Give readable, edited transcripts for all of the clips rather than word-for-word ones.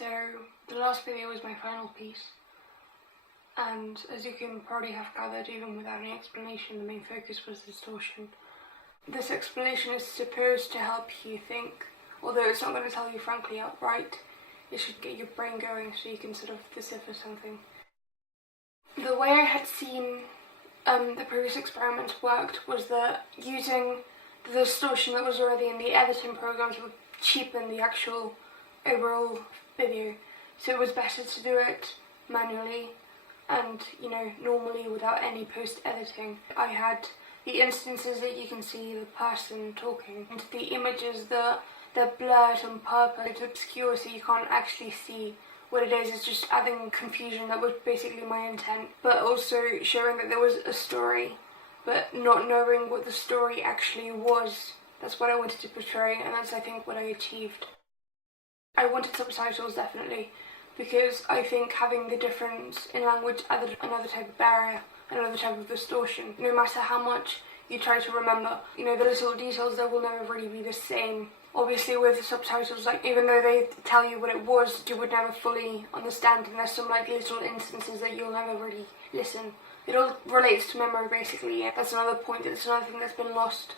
So the last video was my final piece, and as you can probably have gathered, even without any explanation, the main focus was distortion. This explanation is supposed to help you think, although it's not going to tell you frankly outright. It should get your brain going so you can sort of decipher something. The way I had seen the previous experiments worked was that using the distortion that was already in the editing programs would cheapen the actual overall video. So it was better to do it manually and, normally without any post-editing. I had the instances that you can see the person talking, and the images that they're blurred on purpose. It's obscure so you can't actually see what it is. It's just adding confusion. That was basically my intent. But also showing that there was a story, but not knowing what the story actually was. That's what I wanted to portray, and that's, I think, what I achieved. I wanted subtitles, definitely, because I think having the difference in language added another type of barrier, another type of distortion. No matter how much you try to remember, the little details that will never really be the same. Obviously with subtitles, even though they tell you what it was, you would never fully understand, and there's some little instances that you'll never really listen. It all relates to memory, basically. That's another point, that's another thing that's been lost.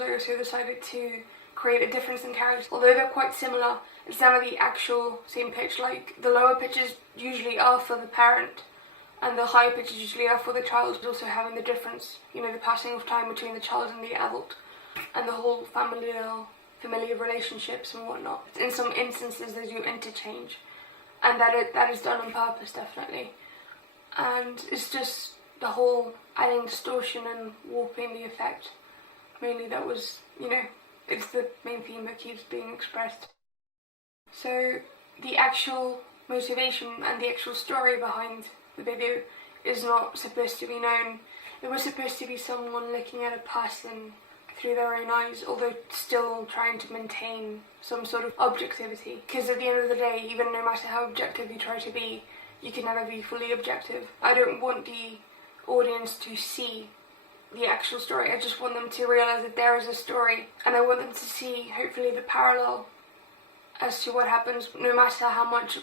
I also decided to create a difference in characters. Although they're quite similar, it's never the actual same pitch. The lower pitches usually are for the parent, and the higher pitches usually are for the child. Also having the difference, the passing of time between the child and the adult, and the whole familiar relationships and whatnot. In some instances they do interchange, and that is done on purpose, definitely. And it's just the whole adding distortion and warping the effect. Mainly that was, it's the main theme that keeps being expressed. So the actual motivation and the actual story behind the video is not supposed to be known. It was supposed to be someone looking at a person through their own eyes, although still trying to maintain some sort of objectivity. Because at the end of the day, even no matter how objective you try to be, you can never be fully objective. I don't want the audience to see the actual story. I just want them to realise that there is a story, and I want them to see, hopefully, the parallel as to what happens. No matter how much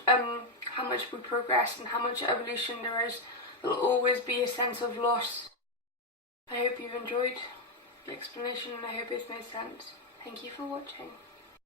we progress and how much evolution there is, there'll always be a sense of loss. I hope you've enjoyed the explanation, and I hope it's made sense. Thank you for watching.